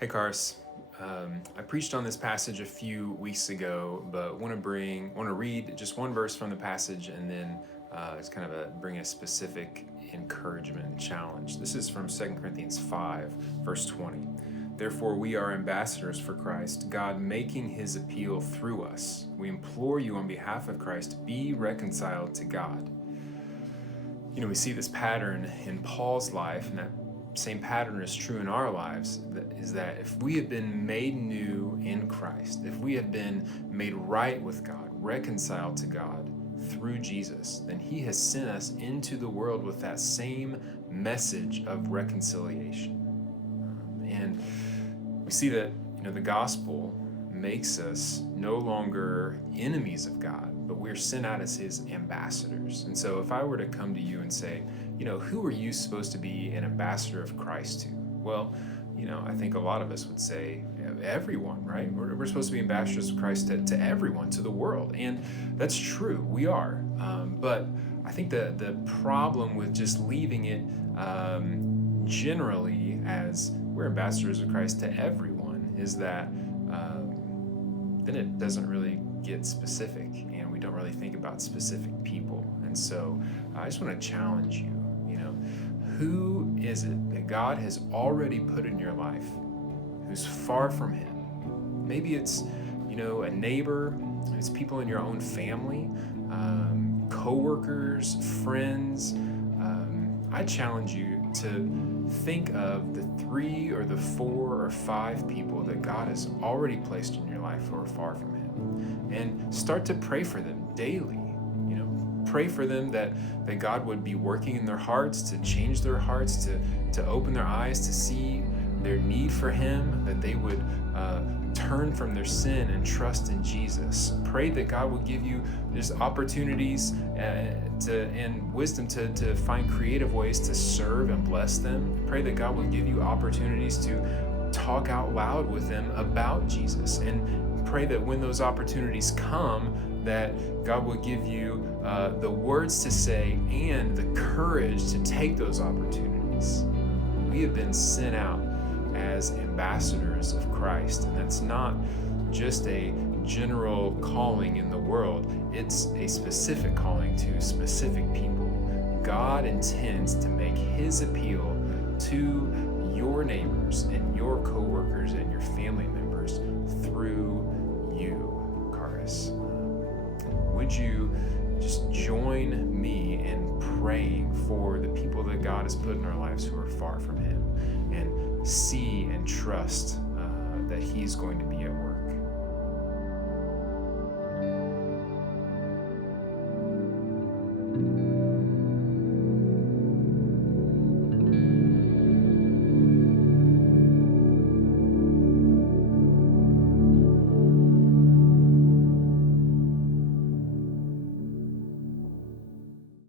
Hey, Karis. I preached on this passage a few weeks ago, but want to read just one verse from the passage, and then it's kind of bring a specific encouragement and challenge. This is from 2 Corinthians 5, verse 20. Therefore, we are ambassadors for Christ, God making his appeal through us. We implore you on behalf of Christ, be reconciled to God. You know, we see this pattern in Paul's life, and that same pattern is true in our lives, is that if we have been made new in Christ, if we have been made right with God, reconciled to God through Jesus, then he has sent us into the world with that same message of reconciliation. And we see that, the gospel makes us no longer enemies of God, but we're sent out as his ambassadors. And so if I were to come to you and say, who are you supposed to be an ambassador of Christ to? Well, I think a lot of us would say everyone, right? We're supposed to be ambassadors of Christ to everyone, to the world. And that's true, we are. But I think the problem with just leaving it generally as we're ambassadors of Christ to everyone is that then it doesn't really get specific, and we don't really think about specific people. And so I just want to challenge you, who is it that God has already put in your life who's far from him? Maybe it's, a neighbor, it's people in your own family, co-workers, friends. I challenge you to think of the 3 or the 4 or 5 people that God has already placed in your life who are far from him, and start to pray for them daily. Pray for them that God would be working in their hearts, to change their hearts, to open their eyes, to see their need for him, that they would turn from their sin and trust in Jesus. Pray that God will give you just opportunities and wisdom to find creative ways to serve and bless them. Pray that God will give you opportunities to talk out loud with them about Jesus, and pray that when those opportunities come, that God will give you the words to say and the courage to take those opportunities. We have been sent out as ambassadors of Christ, and that's not just a general calling in the world. It's a specific calling to specific people. God intends to make his appeal to your neighbors and your co-workers and your family members through you, Karis. Would you just join me in praying for the people that God has put in our lives who are far from him, and see and trust that he's going to be at work